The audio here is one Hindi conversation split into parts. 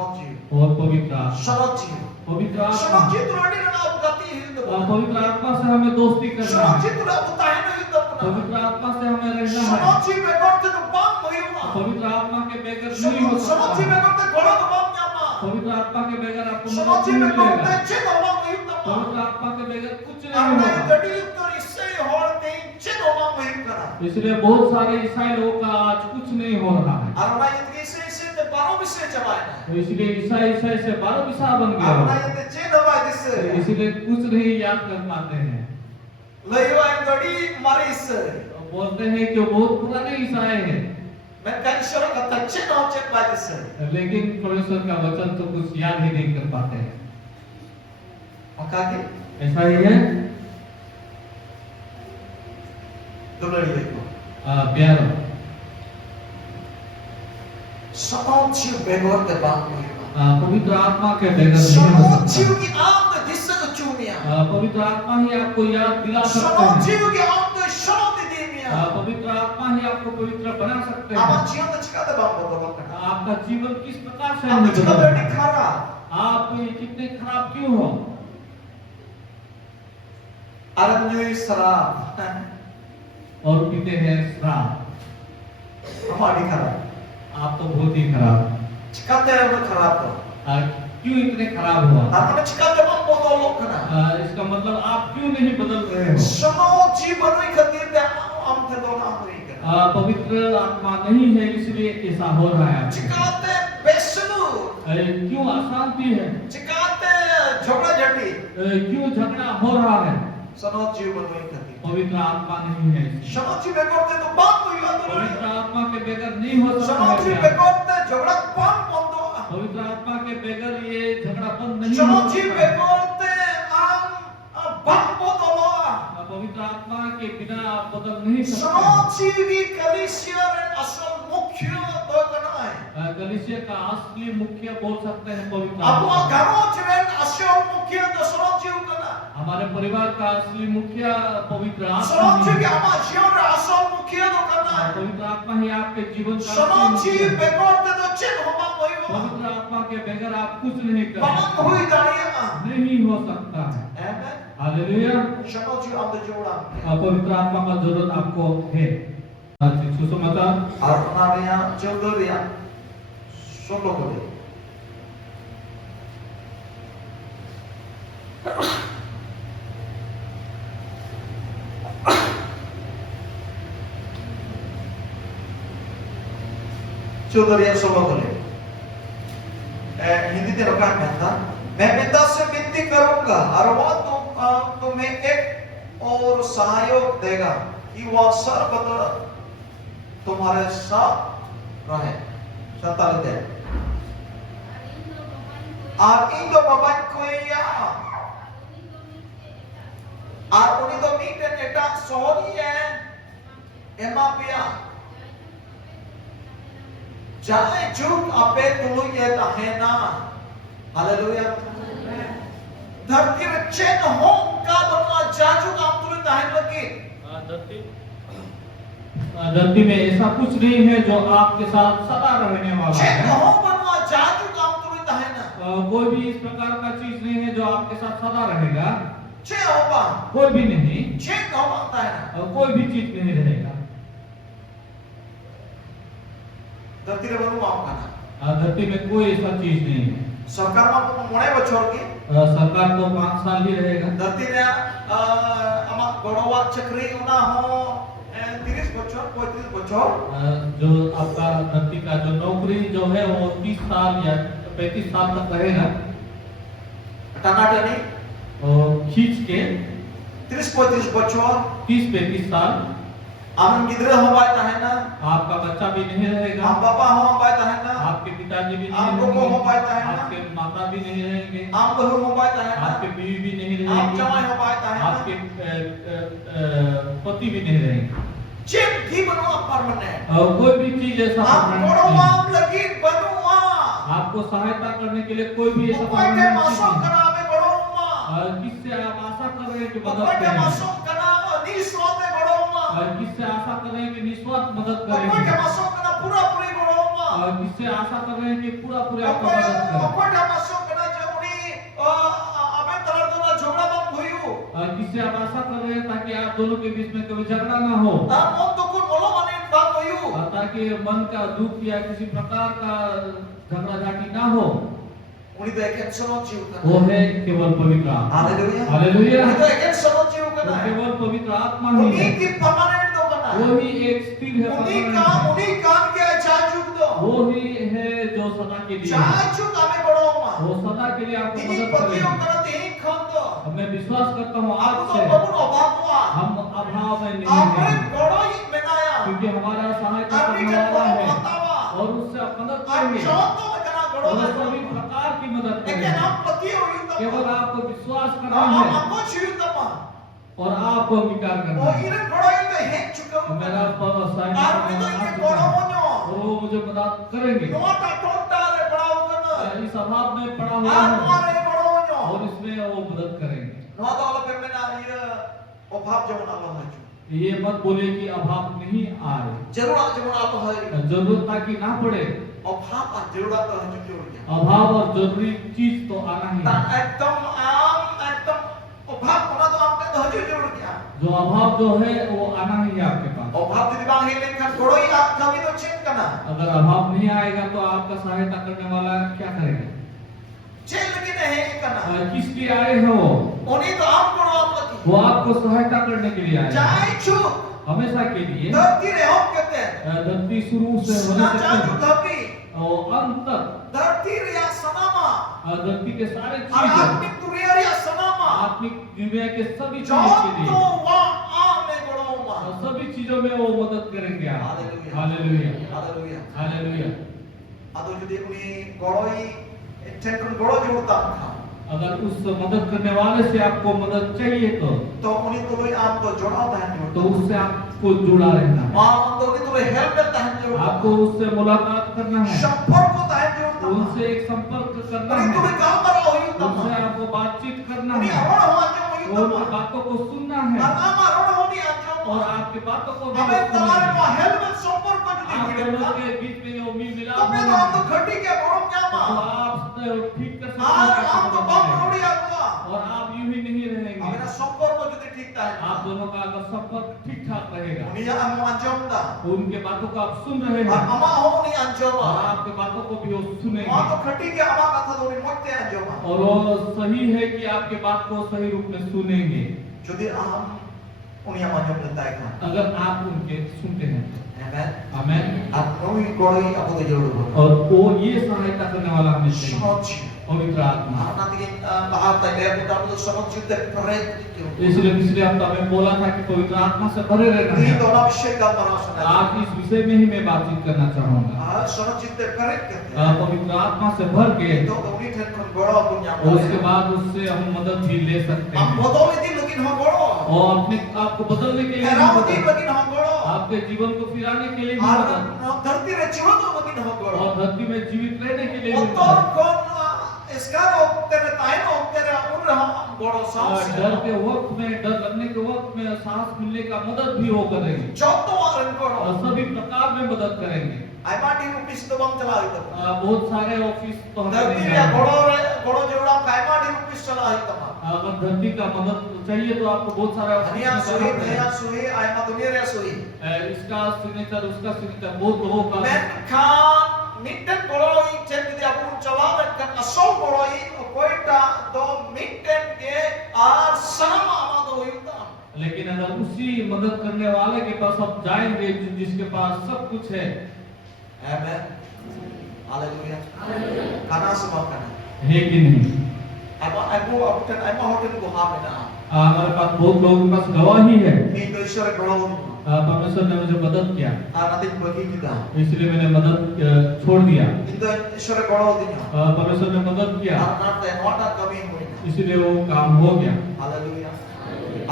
और पवित्र पवित्र पवित्र आत्मा से हमें दोस्ती करना है। पवित्र आत्मा से हमें रहना है। पवित्र आत्मा के बगैर नहीं हो सकता। पवित्र आत्मा के बगैर आपको मदद नहीं मिलेगा। पवित्र आत्मा के बगैर कुछ नहीं होगा। इसलिए बहुत सारे ईसाई लोगों का आज कुछ नहीं हो रहा है। तो इसलिए ईसाई से 12 विसा बन गया। इसलिए कुछ नहीं याद कर पाते हैं। बोलते हैं कि बहुत पुराने ईसाई हैं। लेकिन परमेश्वर का वचन तो कुछ याद ही नहीं कर पाते हैं। ऐसा ही है। प्यारो पवित्र आत्मा के बगैर नहीं हो सकता। पवित्र आत्मा ही आपको याद दिला सकते हैं। पवित्र आत्मा ही आपको पवित्र बना सकते हैं। आपका जीवन किस प्रकार से आप कितने खराब क्यों हो? और पीते हैं शराब। आप तो बहुत ही खराब। क्यों इतने खराब हुआ? इसका मतलब आप क्यों नहीं बदल रहे हो? पवित्र आत्मा नहीं है इसलिए ऐसा हो रहा है। क्यों अशांति है? क्यों झगड़ा हो रहा है? पवित्र आत्मा नहीं है। पवित्र आत्मा के बगैर नहीं हो सकता है। पवित्र आत्मा के बगैर ये झगड़ा बंद नहीं हो सकता। पवित्र आत्मा के बिना आप बदल नहीं सकते। कलीसिया का असली मुख्य बोल सकते हैं पवित्र आत्मा। हमारे परिवार का असली मुख्य पवित्र आत्मा है। पवित्र आत्मा ही आपके जीवन का पवित्र आत्मा के बगैर आप कुछ नहीं कर सकते। नहीं हो सकता है। हालेलुया। पवित्र आत्मा का जरूरत आपको है। सुसमाचार हिंदी में रखा है था। मैं पिता से विनती करूंगा और वह तुम्हें एक और सहयोग देगा कि वह सर्वदा तुम्हारे साथ रहे। और इन दो बाबा को या और उन्हीं दो मीटर नेटा सोनी है एमापिया जाए जुग आपे तुलु ये तहेना। हालेलुया। धरती में चैन हो का बनवा जाजू काम तुलु तहेन लगी। धरती में ऐसा कुछ नहीं है जो आपके साथ सदा रहने वाला है। चैन हो बनवा जाजू काम तुलु तहेना। कोई भी इस प्रकार का चीज नहीं है जो आपके साथ सदा रहेगा। चैन हो बा कोई भी नहीं। चैन हो बनता है ना। कोई भी चीज नहीं रहेगा। धरती में बनवा आपका ना। धरती में कोई ऐसा चीज नहीं है। सरकार में मोड़े बच्चों की सरकार तो 5 साल ही रहेगा। धरती में अमा गड़वा चक्री उना हो 30 बच्चों 35 बच्चों जो आपका धरती का जो नौकरी जो है वो 30 साल या 35 साल तक रहेगा। टनाटनी और खींच के 30-35 बच्चों 30-35 साल आमन गिदरे हो पाता है ना। आपका बच्चा भी नहीं रहेगा। आप पापा हो पाता है ना। आपके पिताजी भी नहीं रहेंगे। आपको हो पाता है ना। आपके माता भी नहीं रहेंगे। आप बहू हो पाता है ना। आपके बीवी भी नहीं रहेंगे। आप जवाई हो पाता है ना। आपके पति भी नहीं रहेंगे। चेन भी बनवा परमानेंट। कोई भी चीज ऐसा परमानेंट लगी बनवा। आपको सहायता करने के लिए कोई भी ऐसा परमानेंट मासूम करावे बनवा। किससे आप आशा कर रहे हैं कि मदद करेंगे। मासूम करावे निस्वार्थ बनवा। किससे आशा कर रहे हैं कि निस्वार्थ मदद करेंगे। कोई के मासूम करा पूरा पूरी बनवा। जिससे आशा कर रहे हैं कि पूरा पूरे आपका मदद करें। Okoy masuk kena jamuni apa talar-talar झगड़ा बंद हुई जिससे आप आशा कर रहे हैं ताकि आप दोनों के बीच में कभी झगड़ा ना हो, mon tukun molo mane bang huyu ताकि मन का दुख या किसी प्रकार का झगड़ा झाटी ना हो। उनी तो एक सनों जीव वो है केवल पवित्र आत्मा। Hallelujah hallelujah. उनी तो एक सनों जीव वो कना केवल पवित्र आत्मा ही उनी है। की परमानेंट तो कना वो ही एक स्थिर है, परमानेंट उनी काम के चाचुक दो है। वो ही है जो सदा के लिए है। चाचुक हमें बड़ो मा वो सदा के लिए आपको इनी मदद पतियों करेगा। करा तेनी खान दो मैं विश्वास करता हूँ आज आपको से बबुन अभाव हुआ हम अभाव में नहीं आपने हैं, बड़ो ही बनाया क्योंकि हमारा सहायता आपने करने जब वाला बड़ो है बतावा और उससे आप मदद आप करेंगे। चाहतो में कना बड़ो वो सभी प्रकार की मदद लेकिन करेंगे। हम पतियों युद्ध केवल आपको विश्वास करना हम है आपको युद्ध मा और आपको अंगीकार करना वो है। इन्हें बड़ो ही तो है चुका मेरा सहायता आप करने तो वाला इनके आ चुका बड़ो है होनो और वो मुझे मदद करेंगे। नोटा टोटा रे बड़ाओ करना इस अभाव में पड़ा हुआ आप हूँ तुम्हारे बड़ो होनो और इसमें वो मदद करेंगे। नोटा वाला पे में ना ये अभाव जमन अल्लाह है ये मत बोले कि अभाव नहीं आए, जरूर आज जमन अल्लाह है जरूरत ताकि ना पड़े। अभाव आज जरूर आता है जो क्या अभाव और जरूरी चीज तो आना ही ता है। एकदम अभाव होना तो आपने तो हजूर जरूर क्या जो अभाव जो है वो आना ही है आपके पास। अभाव यदि बांग है लेकिन थोड़ो ही आप कभी तो चिंत करना अगर अभाव नहीं आएगा तो आपका सहायता करने वाला क्या करेगा? चेल लगी नहीं करना किस लिए आए हैं वो? उन्हीं तो आप करो आप लगी वो आपको सहायता करने के लिए आए हैं। चाहे छु हमेशा के लिए। धरती रे हम कहते हैं धरती शुरू से होने ना से चाहे धरती और अंत तक धरती रे या सनामा धरती के सारे और चीज आत्मिक दुनिया रे या सनामा आत्मिक दुनिया के सभी जो चीजों के तो लिए वहाँ आने बड़ो मा सभी चीजों में वो मदद करेंगे आप। Hallelujah hallelujah hallelujah hallelujah. अतो यदि उन्हीं गड़ोई टेंशन गड़ो जोड़ता था अगर उस मदद करने वाले से आपको मदद चाहिए तो उन्हीं तो लोग आप तो जोड़ा था तो उससे आपको जुड़ा रहना है। मां तो उन्हीं तो हेल्प करता है जो आपको उससे मुलाकात करना है, संपर्क होता है जो उनसे एक संपर्क करना उन्हीं तो है, काम करा हुई तो उनसे आपको बातचीत करना उन्हीं है, अरोड़ हुआ जो हुई तो उनकी बातों को सुनना है नाम अरोड़ होनी आज जो और आपकी बातों को भी हमें सुनना तलारे है। में हेल्प संपर्क को आप जो दोनों के बीच में जो मिल मिलाप तो मैं तो हम तो खड़ी के बड़ो क्या तो मां आप ठीक कर सकते आज हैं हम तो बम रोड़ी आगुआ और आप यूं ही नहीं रहेंगे। हमें संपर्क को जो ठीक था आप दोनों का अगर संपर्क ठीक ठाक रहेगा, उन्हीं हम अंजमदा उनके बातों को आप सुन रहे और हैं अमा हो उन्हीं अंजमा और आपके बातों को भी वो मां सुनेंगे तो खड़ी के अमा कथा तो उन्हीं मोटे अंजमा और वो सही है कि आपके बात को सही रूप में सुनेंगे यदि हम उन्हीं अंजम लेता है अगर आप उनके सुनते हैं। आमेन आमेन। आप कोई कोई आपको तो जरूर हो और वो ये सहायता करने वाला हमें चाहिए, समझ पवित्र आत्मा। nanti bahas tadi kita perlu समझ जुते परेत इसलिए पिछले हफ्ता में बोला था कि पवित्र आत्मा से भरे रहना ini है। तो ना विषय का मरासना आज इस विषय में ही मैं बातचीत करना चाहूंगा। समझ जुते परेत कहते हैं पवित्र आत्मा से भर के तो उन्हीं ठन kon बड़ा पुण्य और उसके बाद उससे हम मदद भी ले सकते हम हैं बदल दी लेकिन हम बड़ो और अपने आप को बदलने के लिए भी हेरावती मदद, लेकिन हम बड़ो आपके जीवन को फिराने के लिए भी और मदद धरती रे जीवन तो लेकिन हम बड़ो और धरती में जीवित रहने के लिए भी और मदद। कौन इसका तेरे ताइन तेरे उन हम बड़ो सांस डर के वक्त में, डर लगने के वक्त में सांस मिलने का मदद भी वो करेंगे जो तो आरन बड़ो और सभी प्रकार में मदद करेंगे। आईमाटी रुपीस तो बम चला इतो बहुत सारे ऑफिस तो हमें धरती नहीं रे जाना। बड़ो जेवड़ा आईमाटी रुपीस चला इतो अगर धरती का मदद चाहिए तो आपको बहुत सारे ऑफिस हनिया में सुई जाना पड़ेगा। नया सुई आईमा दुनिया रे सुई इसका सिग्नेचर उसका सिग्नेचर बहुत लोगों का मैं खान मिटन बड़ोई चेक दिया अपन चलावे का असो बड़ोई कोईटा दो मिटन के आर सनम आमादो होता लेकिन अगर उसी मदद करने वाले के पास आप जाएंगे जिसके पास सब कुछ है। आमेन हालेलुया खाना semua खाना है कि नहीं? aku hotel को हाँ में ना हमारे पास बहुत लोगों के पास गवाही है। ini तो ईश्वर बड़ो परमेश्वर ने मुझे मदद किया nanti bagi kita इसलिए मैंने मदद छोड़ दिया। itu ईश्वर बड़ो दिया परमेश्वर ने मदद किया karena nota kami हुई इसलिए वो काम हो गया। हालेलुया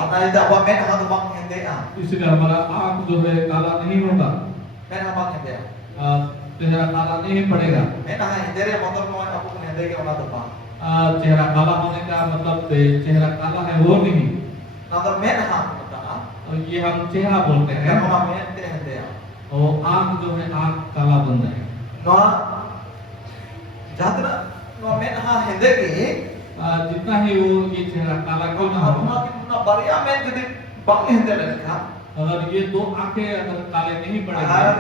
आता इधर अब मैं हाथ बांग हेंदे इसलिए हमारा आंख जो है काला नहीं होगा, मैं हाथ बांग हेंदे चेहरा काला नहीं पड़ेगा। मैं ना हेंदे रे मतलब मैं आपको हेंदे के वाला तो पा चेहरा काला होने का मतलब चेहरा काला है वो नहीं, ना तो मैं हाथ होता और ये हम चेहरा बोलते हैं karena मैं हेंदे और आंख जो है आंख काला बन जाएगा। Noa jatra noa menha hende ki जितना ही वो ये चेहरा काला क्यों ना हो, noa ki noa baria men jadi bang hende lekha अगर ये दो आंखें अगर काले नहीं पड़ेंगे, ar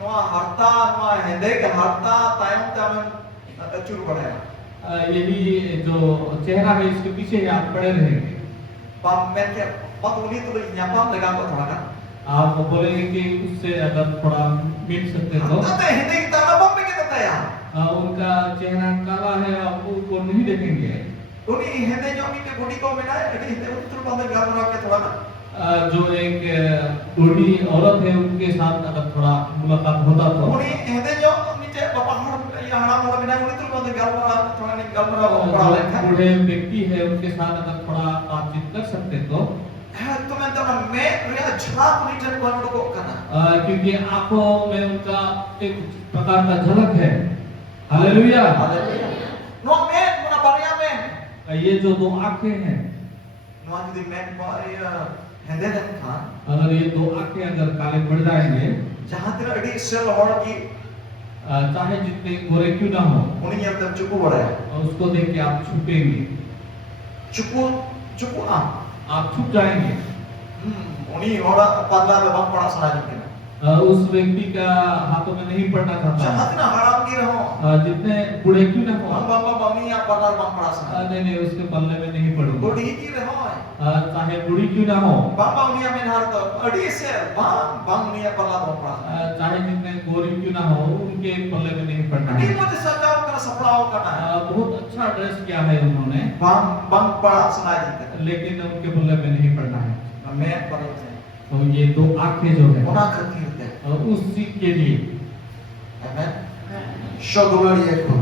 noa harta noa hende ke harta tayong tamen chur padaya यही जो चेहरा है इसके पीछे ही आप पड़े रहेंगे। bang men ke patuli tu nyapam lega ko thoda kan आप बोलेंगे कि उससे अगर थोड़ा मिल सकते तो tate hende ki tama bang me kita taya उनका चेहरा काला है, आप उसको नहीं देखेंगे। uni hende nyomi ke budi ko menai edi hende utur bang gamra ke thoda na जो एक बूढ़ी औरत है उनके साथ अगर थोड़ा मुलाकात होता तो uni hende nyo niche bapa har ya haram har menai uni tur bang gamra thoda ni gamra pora lekha बूढ़े व्यक्ति है उनके साथ अगर थोड़ा बातचीत कर सकते तो teman-teman me ria jhat ni jan ko ko kana क्योंकि आंखों में उनका एक प्रकार का झलक है। Hallelujah. no me muna baria men ये जो दो आंखें हैं, no jadi men baria hende lekha अगर ये दो आंखें अगर काले पड़ जाएंगे, jahan tira edi sel hor ki चाहे जितने गोरे क्यों ना हो, uni yang tam cukup badaya और उसको देख के आप छुपेंगे, cukup आप छुप जाएंगे। uni ora padla be bang pada sana jikena उस व्यक्ति का हाथों में नहीं पड़ना था। jahan tina haram ki raho जितने बूढ़े क्यों ना हो, bang bang ni ya padla bang pada sana नहीं नहीं उसके पल्ले में नहीं पड़ूंगा। bodi ki raho चाहे बूढ़ी क्यों ना हो, bang ni ya men har to adi ser bang ni ya padla bang pada sana चाहे जितने गोरी क्यों ना हो, उनके पल्ले में नहीं पड़ना adi है। mo sajao kana saplao kana बहुत अच्छा ड्रेस किया है उन्होंने, bang pada sana jikena लेकिन उनके पल्ले में नहीं पड़ना है। men pada तो ये दो आंखें जो है ona khatir te उस चीज के लिए amen show glory ko